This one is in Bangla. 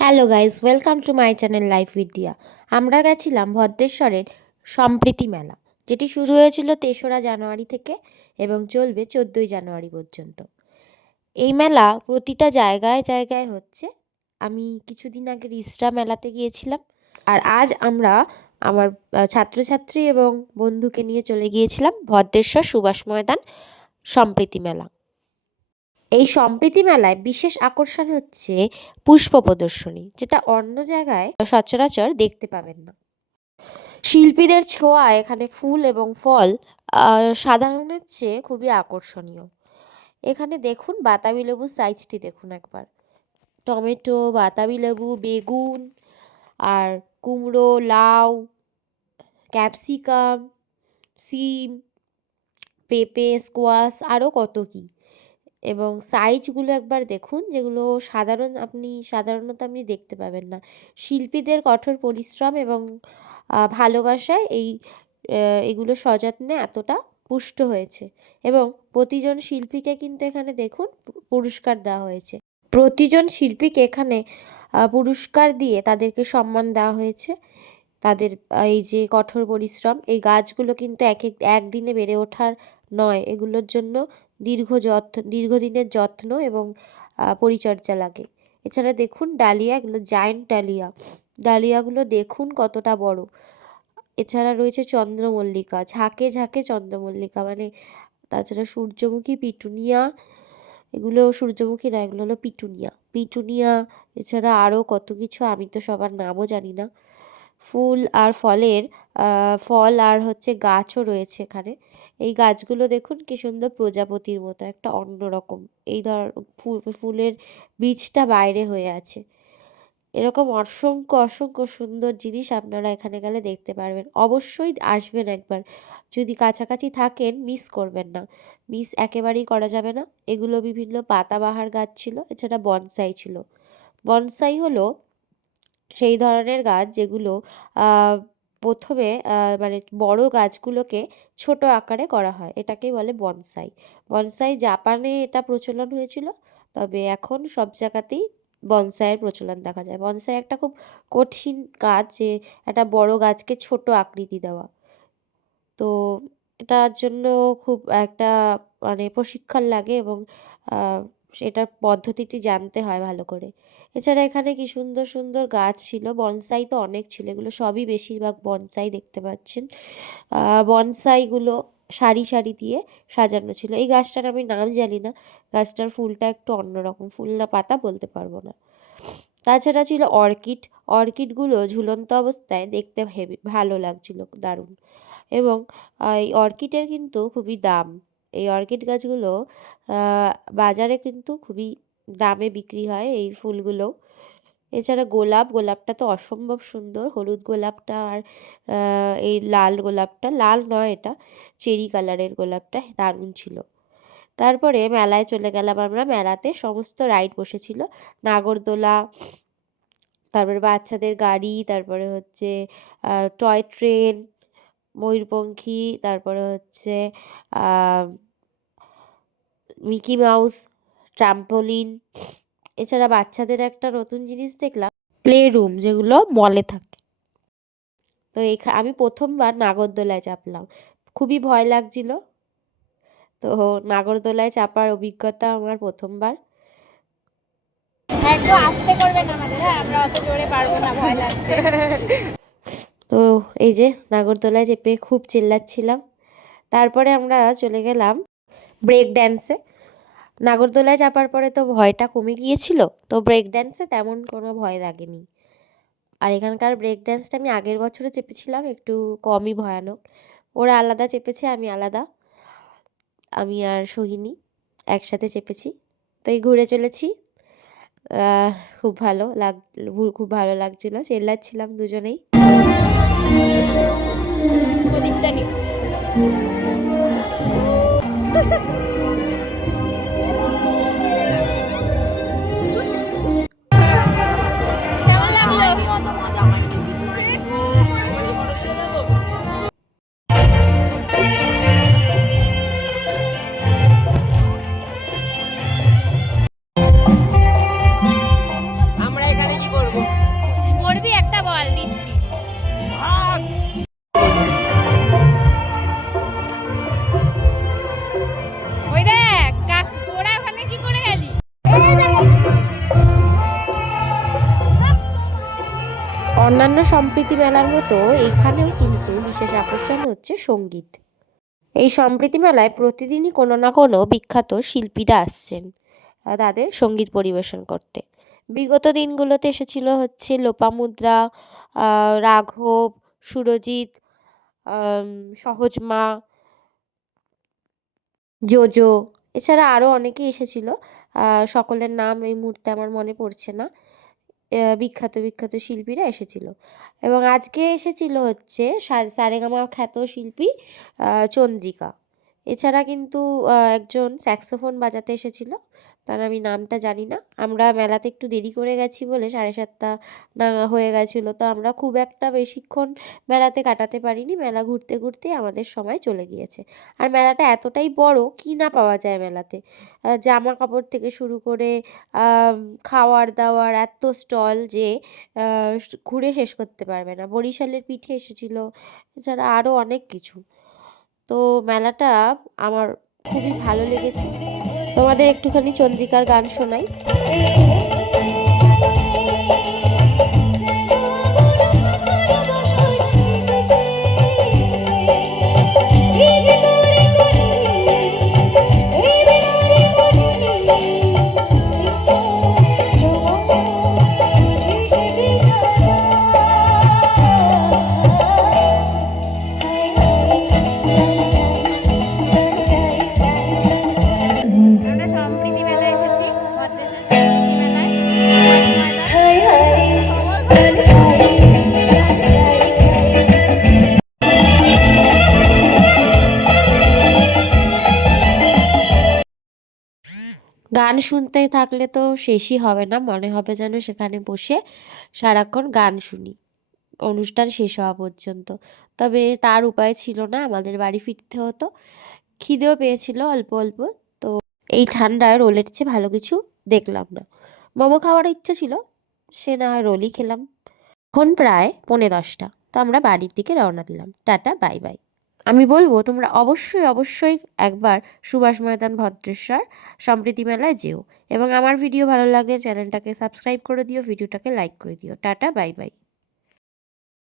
Hello guys, welcome to my channel life with দিয়া। আমরা গেছিলাম ভদ্রেশ্বরের সম্প্রীতি মেলা, যেটি শুরু হয়েছিল ৩রা জানুয়ারি থেকে এবং চলবে 14ই জানুয়ারি পর্যন্ত। এই মেলা প্রতিটা জায়গায় জায়গায় হচ্ছে। আমি কিছুদিন আগে রিসরা মেলাতে গিয়েছিলাম, আর আজ আমরা আমার ছাত্রছাত্রী এবং বন্ধুকে নিয়ে চলে গিয়েছিলাম ভদ্রেশ্বর সুভাষ ময়দান সম্প্রীতি মেলা। এই সম্প্রীতি মেলায় বিশেষ আকর্ষণ হচ্ছে পুষ্প প্রদর্শনী, যেটা অন্য জায়গায় সচরাচর দেখতে পাবেন না। শিল্পীদের ছোঁয়া এখানে ফুল এবং ফল সাধারণের চেয়ে খুবই আকর্ষণীয়। এখানে দেখুন বাতাবি লেবুর সাইজটি দেখুন একবার। টমেটো, বাতাবি লেবু, বেগুন, আর কুমড়ো, লাউ, ক্যাপসিকাম, সিম, পেঁপে, স্কোয়াশ, আরও কত কী। এবং সাইজগুলো একবার দেখুন, যেগুলো সাধারণত আপনি দেখতে পাবেন না। শিল্পীদের কঠোর পরিশ্রম এবং ভালোবাসায় এগুলো সযত্নে এতটা পুষ্ট হয়েছে। এবং প্রতিজন শিল্পীকে কিন্তু এখানে দেখুন পুরস্কার দেওয়া হয়েছে। প্রতিজন শিল্পীকে এখানে পুরস্কার দিয়ে তাদেরকে সম্মান দেওয়া হয়েছে। তাদের এই যে কঠোর পরিশ্রম, এই গাছগুলো কিন্তু একদিনে বেড়ে ওঠার নয়, এগুলোর জন্য দীর্ঘদিনের যত্ন এবং পরিচর্যা লাগে। এছাড়া দেখুন ডালিয়া, এগুলো জায়েন্ট ডালিয়াগুলো দেখুন কতটা বড়। এছাড়া রয়েছে চন্দ্রমল্লিকা, ঝাঁকে ঝাঁকে চন্দ্রমল্লিকা, মানে তাছাড়া সূর্যমুখী, পিটুনিয়া, এগুলো সূর্যমুখী না, এগুলো হলো পিটুনিয়া। এছাড়া আরও কত কিছু, আমি তো সবার নামও জানি না। ফল আর হচ্ছে গাছও রয়েছে এখানে। এই গাছগুলো দেখুন কি সুন্দর, প্রজাপতির মতো, একটা অন্যরকম। এই ফুলের বীজটা বাইরে হয়ে আছে। এরকম অসংখ্য অসংখ্য সুন্দর জিনিস আপনারা এখানে গেলে দেখতে পারবেন। অবশ্যই আসবেন একবার, যদি কাছাকাছি থাকেন মিস করবেন না, মিস একেবারেই করা যাবে না। এগুলো বিভিন্ন পাতাবাহার গাছ ছিল, এছাড়া বনসাই ছিল। বনসাই হলো সেই ধরনের গাছ যেগুলো প্রথমে মানে বড় গাছগুলোকে ছোট আকারে করা হয়, এটাকেই বলে বনসাই। জাপানে এটা প্রচলন হয়েছিল, তবে এখন সব জায়গাতেই বনসাইয়ের প্রচলন দেখা যায়। বনসাই একটা খুব কঠিন কাজ, যে একটা বড় গাছকে ছোট আকৃতি দেওয়া। তো এটার জন্য খুব একটা মানে প্রশিক্ষণ লাগে এবং সেটার পদ্ধতিটি জানতে হয় ভালো করে। এছাড়া এখানে কি সুন্দর সুন্দর গাছ ছিল, বনসাই তো অনেক ছিল, এগুলো সবই বেশিরভাগ বনসাই দেখতে পাচ্ছেন। বনসাইগুলো সারি সারি দিয়ে সাজানো ছিল। এই গাছটার আমি নাম জানি না, গাছটার ফুলটা একটু অন্যরকম, ফুল না পাতা বলতে পারবো না। তাছাড়া ছিল অর্কিডগুলো ঝুলন্ত অবস্থায় দেখতে হেভি ভালো লাগছিল, দারুণ। এবং এই অর্কিডের কিন্তু খুবই দাম। এই অর্কিড গাছগুলো বাজারে কিন্তু খুবই দামে বিক্রি হয় এই ফুলগুলো। এছাড়া গোলাপটা তো অসম্ভব সুন্দর, হলুদ গোলাপটা আর এই লাল গোলাপটা, লাল নয় এটা চেরি কালারের গোলাপটা, দারুণ ছিল। তারপরে মেলায় চলে গেলাম আমরা। মেলাতে সমস্ত রাইড বসেছিল, নাগরদোলা, তারপরে বাচ্চাদের গাড়ি, তারপরে হচ্ছে টয় ট্রেন, ময়ূরপঙ্খী, তারপরে হচ্ছে মিকি মাউস, ট্রাম্পোলিন। এছাড়া বাচ্চাদের একটা নতুন জিনিস দেখলাম, প্লে রুম, যেগুলো মলে থাকে। তো আমি প্রথমবার নাগরদোলায় চাপলাম, খুবই ভয় লাগছিল। তো নাগরদোলায় চাপার অভিজ্ঞতা আমার প্রথমবার। একটু আস্তে করবেন আমাদের, হ্যাঁ আমরা অত জোরে পারবো না, ভয় লাগছে। তো এই যে নাগরদোলায় চেপে খুব চিল্লাচ্ছিলাম। তারপরে আমরা চলে গেলাম ব্রেক ড্যান্সে। নাগরদোলায় চাপার পরে তো ভয়টা কমে গিয়েছিল, তো ব্রেক ড্যান্সে তেমন কোনো ভয় লাগেনি। আর এখানকার ব্রেক ড্যান্সটা আমি আগের বছরও চেপেছিলাম, একটু কমই ভয়ানক। ওরা আলাদা চেপেছে, আমি আলাদা, আমি আর সোহিনী একসাথে চেপেছি। তো এই ঘুরে চলেছি, খুব ভালো লাগছিল, চেল্লাচ্ছিলাম দুজনেই। প্রদীপটা নিচ্ছি। কেমন লাগলো? অত মজা হয়নি। অন্যান্য সম্প্রীতি মেলার মতো এইখানেও কিন্তু বিশেষ আকর্ষণ হচ্ছে সঙ্গীত। এই সম্প্রীতি মেলায় প্রতিদিনই কোনো না কোনো বিখ্যাত শিল্পীরা আসছেন তাদের সঙ্গীত পরিবেশন করতে। বিগত দিনগুলোতে এসেছিল হচ্ছে লোপামুদ্রা, রাঘব, সুরজিৎ, সহজমা, জোজো, এছাড়া আরও অনেকেই এসেছিল। সকলের নাম এই মুহূর্তে আমার মনে পড়ছে না। বিখ্যাত বিখ্যাত শিল্পীরা এসেছিল এবং আজকে এসেছিল হচ্ছে সারেগামা খ্যাত শিল্পী চন্দ্রিকা। এছাড়া কিন্তু একজন স্যাক্সোফোন বাজাতে এসেছিল, তার আমি নামটা জানি না। আমরা মেলাতে একটু দেরি করে গেছি বলে 7:30 হয়ে গেছিলো, তো আমরা খুব একটা বেশিক্ষণ মেলাতে কাটাতে পারিনি। মেলা ঘুরতে ঘুরতেই আমাদের সময় চলে গিয়েছে। আর মেলাটা এতটাই বড়, কী না পাওয়া যায় মেলাতে, জামা কাপড় থেকে শুরু করে খাওয়ার দাওয়ার এত স্টল যে ঘুরে শেষ করতে পারবে না। বরিশালের পিঠে এসেছিল, এছাড়া আরও অনেক কিছু। তো মেলাটা আমার খুবই ভালো লেগেছে। তোমাদের একটুখানি চন্দ্রিকার গান শোনাই। আমরা সম্প্রীতি মেলায় এসেছি, ভদ্রেশ্বর সম্প্রীতি মেলায়। গান শুনতে থাকলে তো শেষই হবে না, মনে হবে যেন সেখানে বসে সারাক্ষণ গান শুনি অনুষ্ঠান শেষ হওয়া পর্যন্ত। তবে তার উপায় ছিল না, আমাদের বাড়ি ফিরতে হতো। খিদেও পেয়েছিল অল্প অল্প, তো এই ঠান্ডায় রোলের চেয়ে ভালো কিছু দেখলাম না। মোমো খাওয়ার ইচ্ছা ছিল, সে না হয় রোলই খেলাম। এখন প্রায় 10:45, তো আমরা বাড়ির দিকে রওনা দিলাম। Tata, bye bye. আমি বলবো তোমরা অবশ্যই অবশ্যই একবার সুভাষ ময়দান ভদ্রেশ্বর সম্প্রীতি মেলায় যেও, এবং আমার ভিডিও ভালো লাগলে চ্যানেলটাকে সাবস্ক্রাইব করে দিও, ভিডিওটাকে লাইক করে দিও। Tata, bye bye.